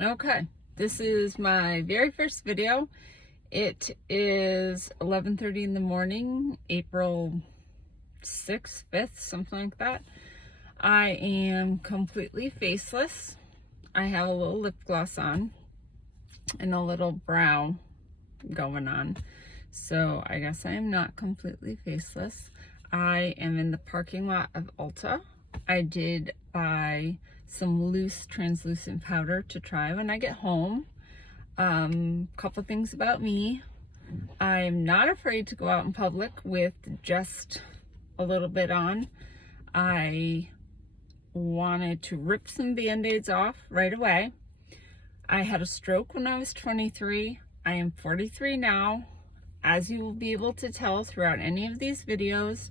Okay, this is my very first video. It is 11:30 in the morning, April 6th, 5th, something like that. I am completely faceless. I have a little lip gloss on and a little brow going on. So I guess I am not completely faceless. I am in the parking lot of Ulta. I did buy some loose translucent powder to try when I get home. Couple things about me. I'm not afraid to go out in public with just a little bit on. I wanted to rip some band-aids off right away. I had a stroke when I was 23. I am 43 now. As you will be able to tell throughout any of these videos,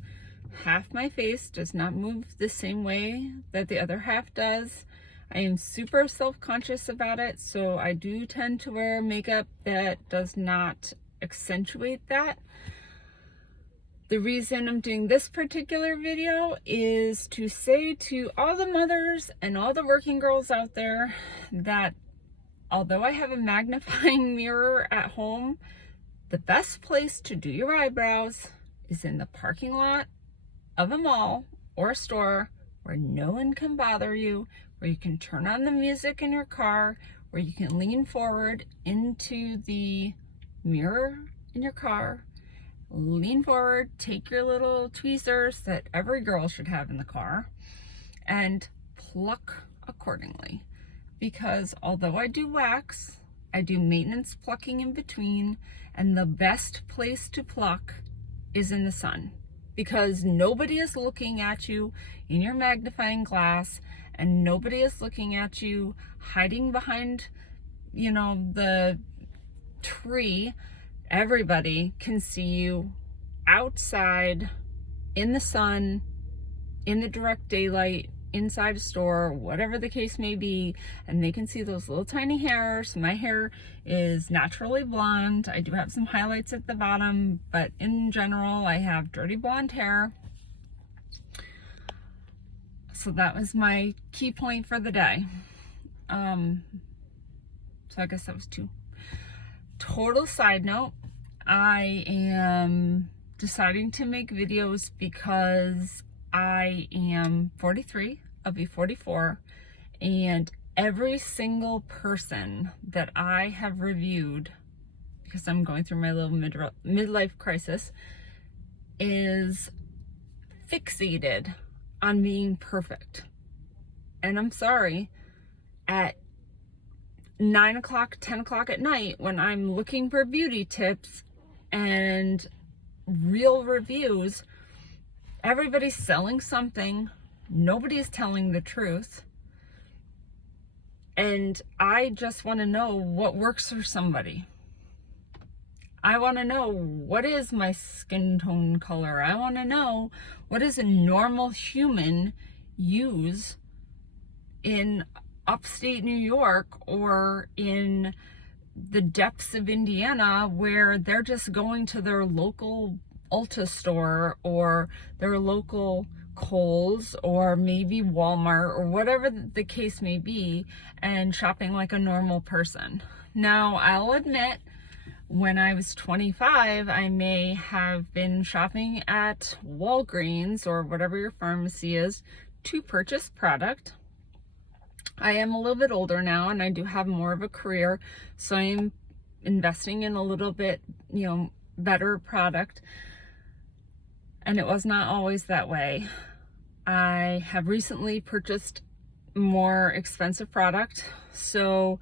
half my face does not move the same way that the other half does. I am super self-conscious about it, so I do tend to wear makeup that does not accentuate that. The reason I'm doing this particular video is to say to all the mothers and all the working girls out there that although I have a magnifying mirror at home, the best place to do your eyebrows is in the parking lot of a mall or a store where no one can bother you, where you can turn on the music in your car, where you can lean forward into the mirror in your car, lean forward, take your little tweezers that every girl should have in the car, and pluck accordingly. Because although I do wax, I do maintenance plucking in between, and the best place to pluck is in the sun. Because nobody is looking at you in your magnifying glass, and nobody is looking at you hiding behind, the tree. Everybody can see you outside, in the sun, in the direct daylight, inside a store, whatever the case may be, and they can see those little tiny hairs. My hair is naturally blonde. I do have some highlights at the bottom, but in general, I have dirty blonde hair. So that was my key point for the day. So I guess that was two. Total side note, I am deciding to make videos because I am 43, I'll be 44, and every single person that I have reviewed, because I'm going through my little midlife crisis, is fixated on being perfect. And I'm sorry, at 9 o'clock, 10 o'clock at night, when I'm looking for beauty tips and real reviews, everybody's selling something. Nobody's telling the truth. And I just want to know what works for somebody. I want to know what is my skin tone color. I want to know what does a normal human use in upstate New York or in the depths of Indiana, where they're just going to their local Ulta store or their local Kohl's or maybe Walmart or whatever the case may be, and shopping like a normal person. Now, I'll admit, when I was 25, I may have been shopping at Walgreens or whatever your pharmacy is to purchase product. I am a little bit older now and I do have more of a career, so I'm investing in a little bit, better product. And it was not always that way. I have recently purchased more expensive product, so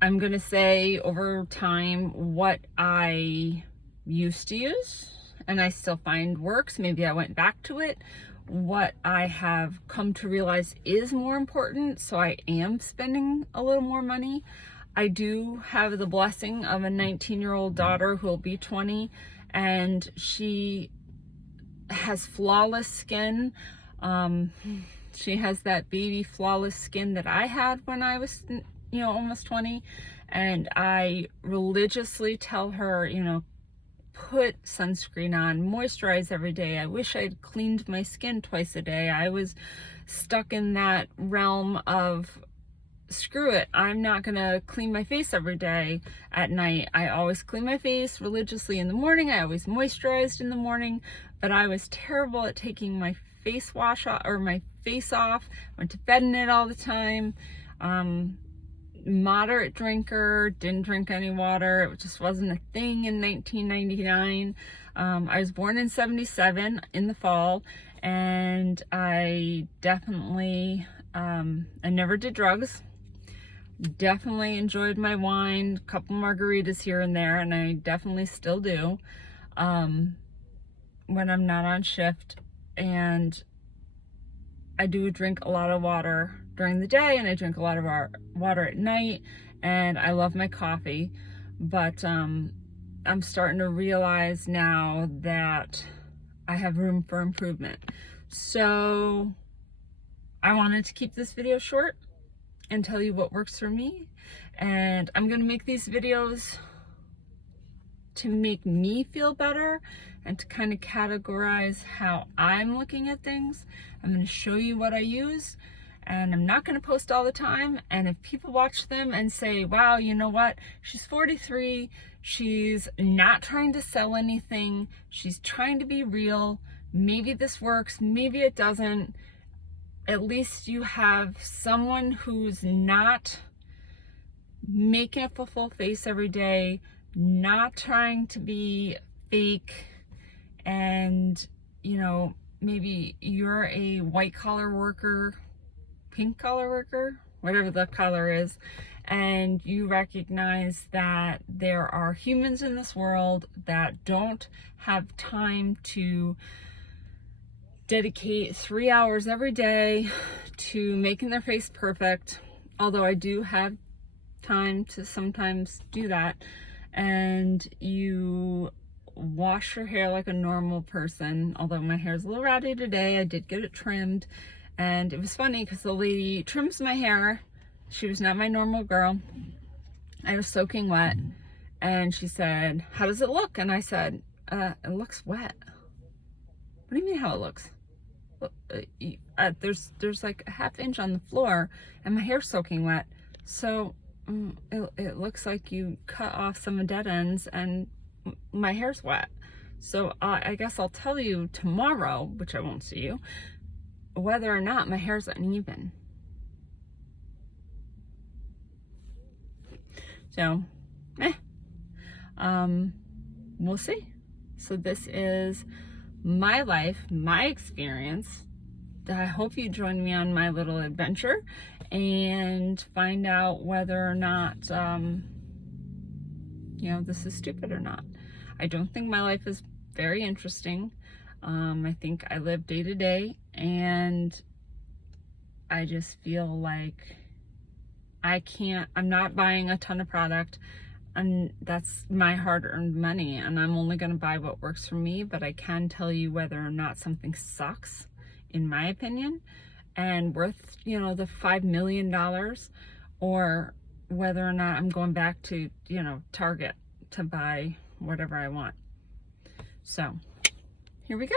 I'm gonna say over time what I used to use and I still find works. Maybe I went back to it. What I have come to realize is more important, so I am spending a little more money. I do have the blessing of a 19-year-old daughter who will be 20, and she has flawless skin. She has that baby flawless skin that I had when I was, almost 20. And I religiously tell her, put sunscreen on, moisturize every day. I wish I'd cleaned my skin twice a day. I was stuck in that realm of screw it, I'm not gonna clean my face every day at night. I always clean my face religiously in the morning. I always moisturized in the morning, but I was terrible at taking my face wash off, or my face off. Went to bed in it all the time. Moderate drinker, didn't drink any water. It just wasn't a thing in 1999. I was born in 77 in the fall, and I definitely, I never did drugs. Definitely enjoyed my wine, a couple margaritas here and there, and I definitely still do when I'm not on shift. And I do drink a lot of water during the day, and I drink a lot of water at night, and I love my coffee. But I'm starting to realize now that I have room for improvement. So I wanted to keep this video short and tell you what works for me. And I'm gonna make these videos to make me feel better and to kind of categorize how I'm looking at things. I'm gonna show you what I use, and I'm not gonna post all the time. And if people watch them and say, wow, you know what? She's 43, she's not trying to sell anything, she's trying to be real. Maybe this works, maybe it doesn't. At least you have someone who's not making up a full face every day, not trying to be fake, and, you know, maybe you're a white collar worker, pink collar worker, whatever the color is, and you recognize that there are humans in this world that don't have time to dedicate 3 hours every day to making their face perfect, although I do have time to sometimes do that. And you wash your hair like a normal person, although my hair is a little ratty today. I did get it trimmed, and it was funny because the lady trims my hair. She was not my normal girl. I was soaking wet, and she said, how does it look? And I said, it looks wet. What do you mean how it looks? There's like a ½ inch on the floor, and my hair's soaking wet. So it looks like you cut off some dead ends, and my hair's wet. So I guess I'll tell you tomorrow, which I won't see you, whether or not my hair's uneven. So, we'll see. So this is my life, my experience. I hope you join me on my little adventure and find out whether or not, you know, this is stupid or not. I don't think my life is very interesting. I think I live day to day, and I just feel like I'm not buying a ton of product, and that's my hard-earned money, and I'm only going to buy what works for me. But I can tell you whether or not something sucks, in my opinion, and worth, you know, the $5 million, or whether or not I'm going back to, you know, Target to buy whatever I want. So here we go.